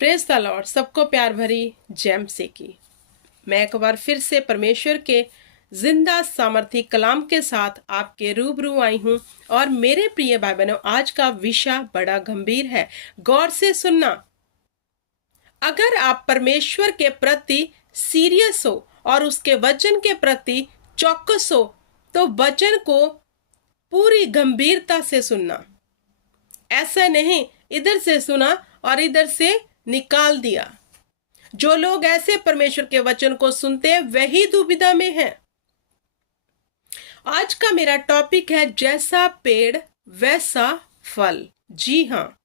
Praise the Lord. सबको प्यार भरी जय मसीह की। मैं एक बार फिर से परमेश्वर के जिंदा सामर्थी कलाम के साथ आपके रूबरू आई हूँ। और मेरे प्रिय भाई बहनों, आज का विषय बड़ा गंभीर है, गौर से सुनना। अगर आप परमेश्वर के प्रति सीरियस हो और उसके वचन के प्रति चौकस हो तो वचन को पूरी गंभीरता से सुनना। ऐसा नहीं इधर से सुना और इधर से निकाल दिया। जो लोग ऐसे परमेश्वर के वचन को सुनते हैं वही दुविधा में हैं। आज का मेरा टॉपिक है जैसा पेड़ वैसा फल। जी हाँ,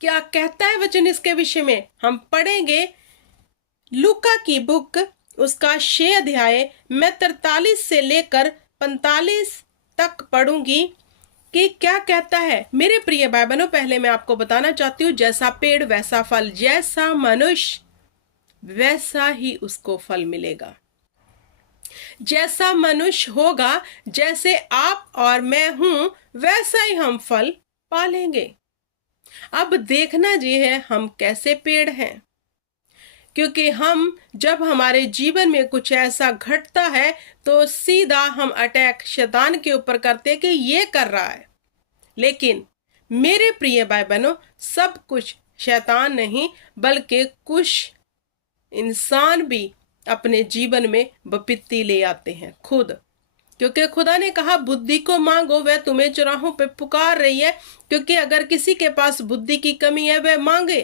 क्या कहता है वचन इसके विषय में? हम पढ़ेंगे लूका की बुक, उसका 6 अध्याय। मैं 43 से लेकर 45 तक पढ़ूंगी कि क्या कहता है। मेरे प्रिय भाई बहनों, पहले मैं आपको बताना चाहती हूँ, जैसा पेड़ वैसा फल। जैसा मनुष्य वैसा ही उसको फल मिलेगा। जैसा मनुष्य होगा, जैसे आप और मैं हूं, वैसा ही हम फल पालेंगे। अब देखना ये है हम कैसे पेड़ हैं, क्योंकि हम जब हमारे जीवन में कुछ ऐसा घटता है तो सीधा हम अटैक शैतान के ऊपर करते कि ये कर रहा है। लेकिन मेरे प्रिय भाई बहनों, सब कुछ शैतान नहीं बल्कि कुछ इंसान भी अपने जीवन में विपत्ति ले आते हैं खुद। क्योंकि खुदा ने कहा बुद्धि को मांगो, वह तुम्हें चौराहों पे पुकार रही है। क्योंकि अगर किसी के पास बुद्धि की कमी है वह मांगे।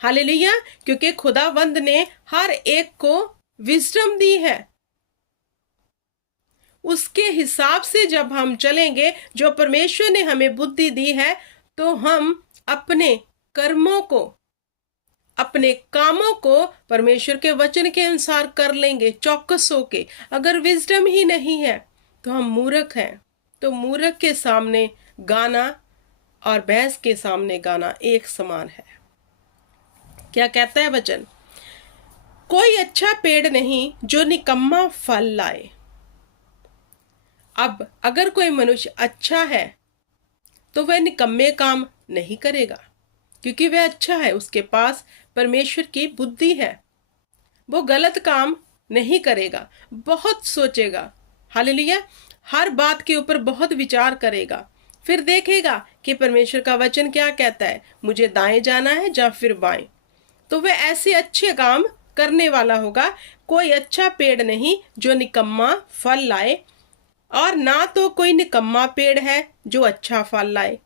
हालेलुया। क्योंकि खुदावंद ने हर एक को विजडम दी है। उसके हिसाब से जब हम चलेंगे, जो परमेश्वर ने हमें बुद्धि दी है, तो हम अपने कर्मों को, अपने कामों को परमेश्वर के वचन के अनुसार कर लेंगे चौकस होके। अगर विजडम ही नहीं है तो हम मूर्ख हैं। तो मूर्ख के सामने गाना और भैंस के सामने गाना एक समान है। क्या कहता है वचन? कोई अच्छा पेड़ नहीं जो निकम्मा फल लाए। अब अगर कोई मनुष्य अच्छा है तो वह निकम्मे काम नहीं करेगा, क्योंकि वह अच्छा है, उसके पास परमेश्वर की बुद्धि है। वो गलत काम नहीं करेगा, बहुत सोचेगा। हालेलुया। हर बात के ऊपर बहुत विचार करेगा, फिर देखेगा कि परमेश्वर का वचन क्या कहता है, मुझे दाएं जाना है या फिर बाएं। तो वह ऐसे अच्छे काम करने वाला होगा। कोई अच्छा पेड़ नहीं जो निकम्मा फल लाए, और ना तो कोई निकम्मा पेड़ है जो अच्छा फल लाए।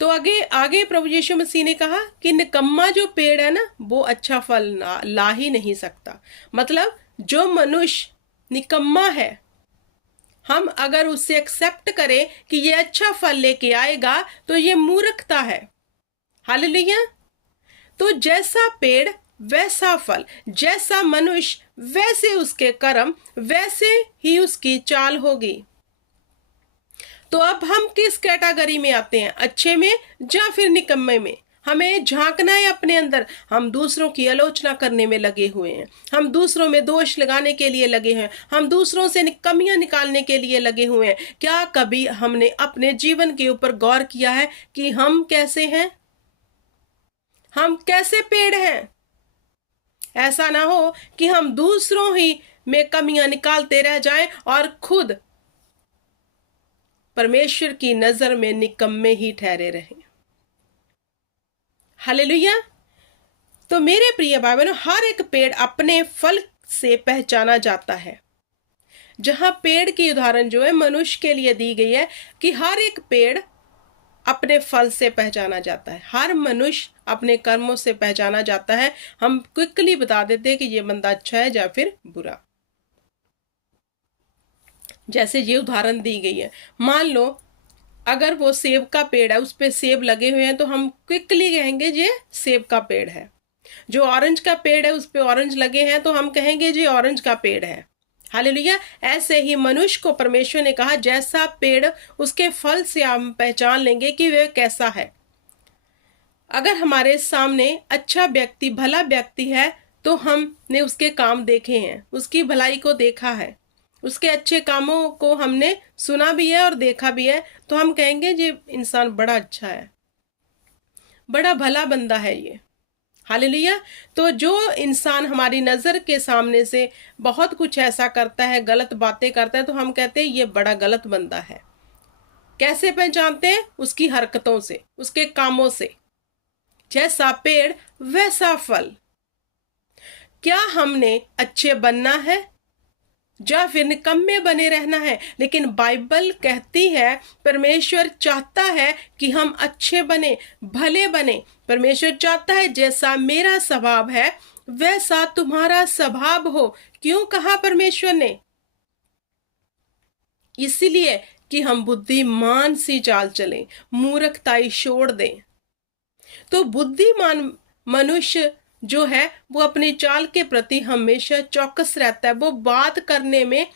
तो आगे आगे प्रभु यीशु मसीह ने कहा कि निकम्मा जो पेड़ है ना, वो अच्छा फल ला ही नहीं सकता। मतलब जो मनुष्य निकम्मा है, हम अगर उससे एक्सेप्ट करें कि ये अच्छा फल लेके आएगा तो ये मूर्खता है। हालेलुया। तो जैसा पेड़ वैसा फल, जैसा मनुष्य वैसे उसके कर्म, वैसे ही उसकी चाल होगी। तो अब हम किस कैटेगरी में आते हैं, अच्छे में या फिर निकम्मे में? हमें झांकना है अपने अंदर। हम दूसरों की आलोचना करने में लगे हुए हैं, हम दूसरों में दोष लगाने के लिए लगे हैं, हम दूसरों से कमियां निकालने के लिए लगे हुए हैं। क्या कभी हमने अपने जीवन के ऊपर गौर किया है कि हम कैसे हैं, हम कैसे पेड़ हैं? ऐसा ना हो कि हम दूसरों ही में कमियां निकालते रह जाएं और खुद परमेश्वर की नजर में निकम्मे ही ठहरे रहें। हालेलुया। तो मेरे प्रिय भाई बहनों, हर एक पेड़ अपने फल से पहचाना जाता है। जहां पेड़ की उदाहरण जो है मनुष्य के लिए दी गई है कि हर एक पेड़ अपने फल से पहचाना जाता है। हर मनुष्य अपने कर्मों से पहचाना जाता है। हम क्विकली बता देते हैं कि ये बंदा अच्छा है या फिर बुरा। जैसे ये उदाहरण दी गई है, मान लो अगर वो सेब का पेड़ है, उस पे सेब लगे हुए हैं, तो हम क्विकली कहेंगे ये सेब का पेड़ है। जो ऑरेंज का पेड़ है, उस पे ऑरेंज लगे हैं, तो हम कहेंगे ये ऑरेंज का पेड़ है। हालेलुया। ऐसे ही मनुष्य को परमेश्वर ने कहा जैसा पेड़, उसके फल से हम पहचान लेंगे कि वह कैसा है। अगर हमारे सामने अच्छा व्यक्ति, भला व्यक्ति है, तो हमने उसके काम देखे हैं, उसकी भलाई को देखा है, उसके अच्छे कामों को हमने सुना भी है और देखा भी है, तो हम कहेंगे ये इंसान बड़ा अच्छा है। बड़ा भला बंदा है ये। हालेलुया। तो जो इंसान हमारी नजर के सामने से बहुत कुछ ऐसा करता है, गलत बातें करता है, तो हम कहते हैं ये बड़ा गलत बंदा है। कैसे पहचानते हैं? उसकी हरकतों से, उसके कामों से। जैसा पेड़ वैसा फल। क्या हमने अच्छे बनना है या फिर निकम्मे बने रहना है? लेकिन बाइबल कहती है, परमेश्वर चाहता है कि हम अच्छे बने, भले बने। परमेश्वर चाहता है जैसा मेरा स्वभाव है वैसा तुम्हारा स्वभाव हो। क्यों कहा परमेश्वर ने? इसलिए कि हम बुद्धिमान सी चाल चलें, मूर्खताई छोड़ दें। तो बुद्धिमान मनुष्य जो है वो अपनी चाल के प्रति हमेशा चौकस रहता है। वो बात करने में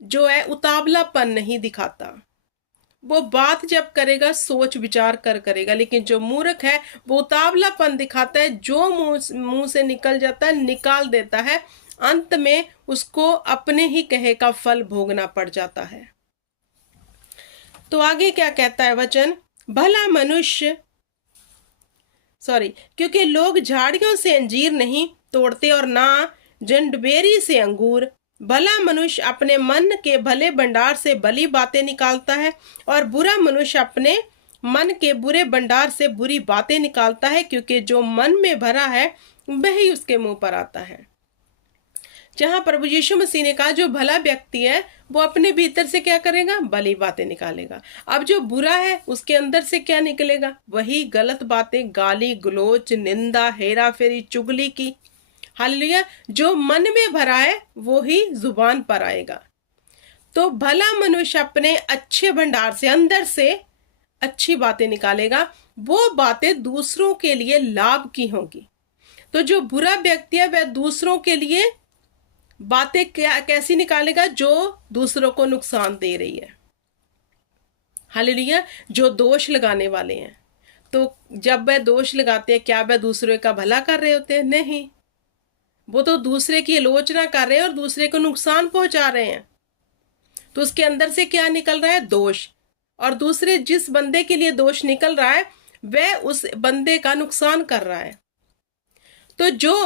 जो है उतावलापन नहीं दिखाता। वो बात जब करेगा सोच विचार कर करेगा। लेकिन जो मूर्ख है वो उतावलापन दिखाता है, जो मुंह से निकल जाता है निकाल देता है। अंत में उसको अपने ही कहे का फल भोगना पड़ जाता है। तो आगे क्या कहता है वचन? भला मनुष्य क्योंकि लोग झाड़ियों से अंजीर नहीं तोड़ते और ना जंडबेरी से अंगूर। भला मनुष्य अपने मन के भले भंडार से भली बातें निकालता है और बुरा मनुष्य अपने मन के बुरे भंडार से बुरी बातें निकालता है, क्योंकि जो मन में भरा है वही उसके मुंह पर आता है। जहां प्रभु यीशु मसीह ने कहा जो भला व्यक्ति है वो अपने भीतर से क्या करेगा? भली बातें निकालेगा। अब जो बुरा है उसके अंदर से क्या निकलेगा? वही गलत बातें, गाली गलोच, निंदा, हेरा फेरी, चुगली की। हालेलुया। जो मन में भरा है वो ही जुबान पर आएगा। तो भला मनुष्य अपने अच्छे भंडार से, अंदर से अच्छी बातें निकालेगा। वो बातें दूसरों के लिए लाभ की होंगी। तो जो बुरा व्यक्ति है वह दूसरों के लिए बातें कैसी निकालेगा? जो दूसरों को नुकसान दे रही है। हालेलुया। जो दोष लगाने वाले हैं, तो जब वह दोष लगाते हैं क्या वह दूसरे का भला कर रहे होते हैं? नहीं, वो तो दूसरे की आलोचना कर रहे हैं और दूसरे को नुकसान पहुंचा रहे हैं। तो उसके अंदर से क्या निकल रहा है? दोष। और दूसरे जिस बंदे के लिए दोष निकल रहा है वह उस बंदे का नुकसान कर रहा है। तो जो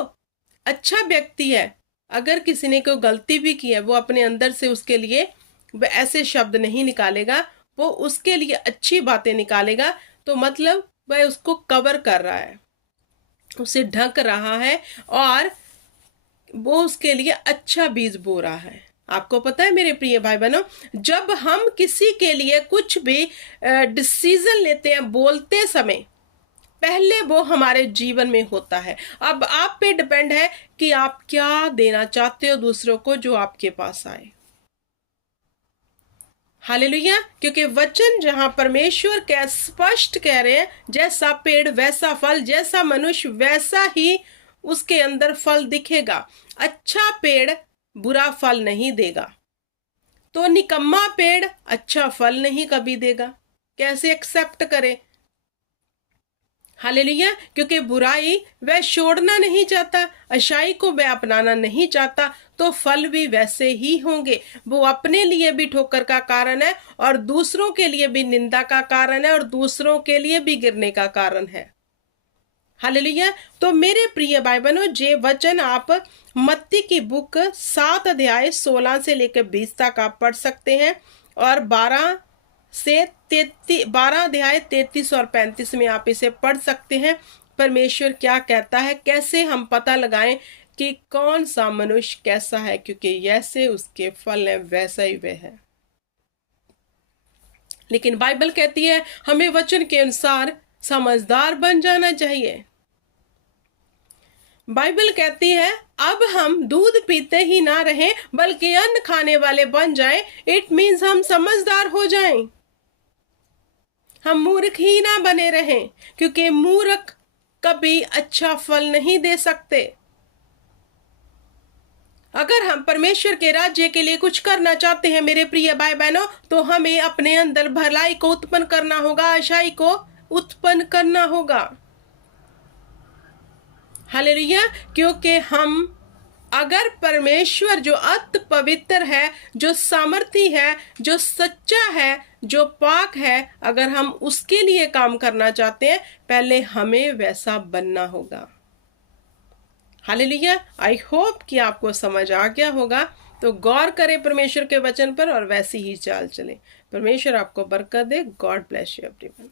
अच्छा व्यक्ति है, अगर किसी ने कोई गलती भी की है, वो अपने अंदर से उसके लिए वह ऐसे शब्द नहीं निकालेगा, वो उसके लिए अच्छी बातें निकालेगा। तो मतलब वह उसको कवर कर रहा है, उसे ढक रहा है और वो उसके लिए अच्छा बीज बो रहा है। आपको पता है मेरे प्रिय भाई बहनों, जब हम किसी के लिए कुछ भी डिसीजन लेते हैं बोलते समय, पहले वो हमारे जीवन में होता है। अब आप पे डिपेंड है कि आप क्या देना चाहते हो दूसरों को जो आपके पास आए। हालेलुया। क्योंकि वचन जहां परमेश्वर क्या स्पष्ट कह रहे हैं, जैसा पेड़ वैसा फल, जैसा मनुष्य वैसा ही उसके अंदर फल दिखेगा। अच्छा पेड़ बुरा फल नहीं देगा, तो निकम्मा पेड़ अच्छा फल नहीं कभी देगा। कैसे एक्सेप्ट करे? हालेलुया। क्योंकि बुराई वह छोड़ना नहीं चाहता, अच्छाई को वह अपनाना नहीं चाहता, तो फल भी वैसे ही होंगे। वो अपने लिए भी ठोकर का कारण है और दूसरों के लिए भी निंदा का कारण है और दूसरों के लिए भी गिरने का कारण है। हालेलुया। तो मेरे प्रिय भाई बहनों, जे वचन आप मत्ती की बुक 7 अध्याय 16 से लेकर 20 तक आप पढ़ सकते हैं और 12 अध्याय 33 और 35 में आप इसे पढ़ सकते हैं। परमेश्वर क्या कहता है, कैसे हम पता लगाएं कि कौन सा मनुष्य कैसा है, क्योंकि जैसे उसके फल है वैसा ही वह है। लेकिन बाइबल कहती है हमें वचन के अनुसार समझदार बन जाना चाहिए। बाइबल कहती है अब हम दूध पीते ही ना रहें बल्कि अन्न खाने वाले बन जाएं। इट मीन्स हम समझदार हो जाएं, हम मूर्ख ही ना बने रहें, क्योंकि मूर्ख कभी अच्छा फल नहीं दे सकते। अगर हम परमेश्वर के राज्य के लिए कुछ करना चाहते हैं मेरे प्रिय भाई बहनों, तो हमें अपने अंदर भलाई को उत्पन्न करना होगा, अच्छाई को उत्पन्न करना होगा। हालेलुया। क्योंकि हम अगर परमेश्वर जो अति पवित्र है, जो सामर्थी है, जो सच्चा है, जो पाक है, अगर हम उसके लिए काम करना चाहते हैं, पहले हमें वैसा बनना होगा। हालेलुया। आई होप कि आपको समझ आ गया होगा। तो गौर करें परमेश्वर के वचन पर और वैसी ही चाल चले। परमेश्वर आपको बरकत दे। God bless you everyone.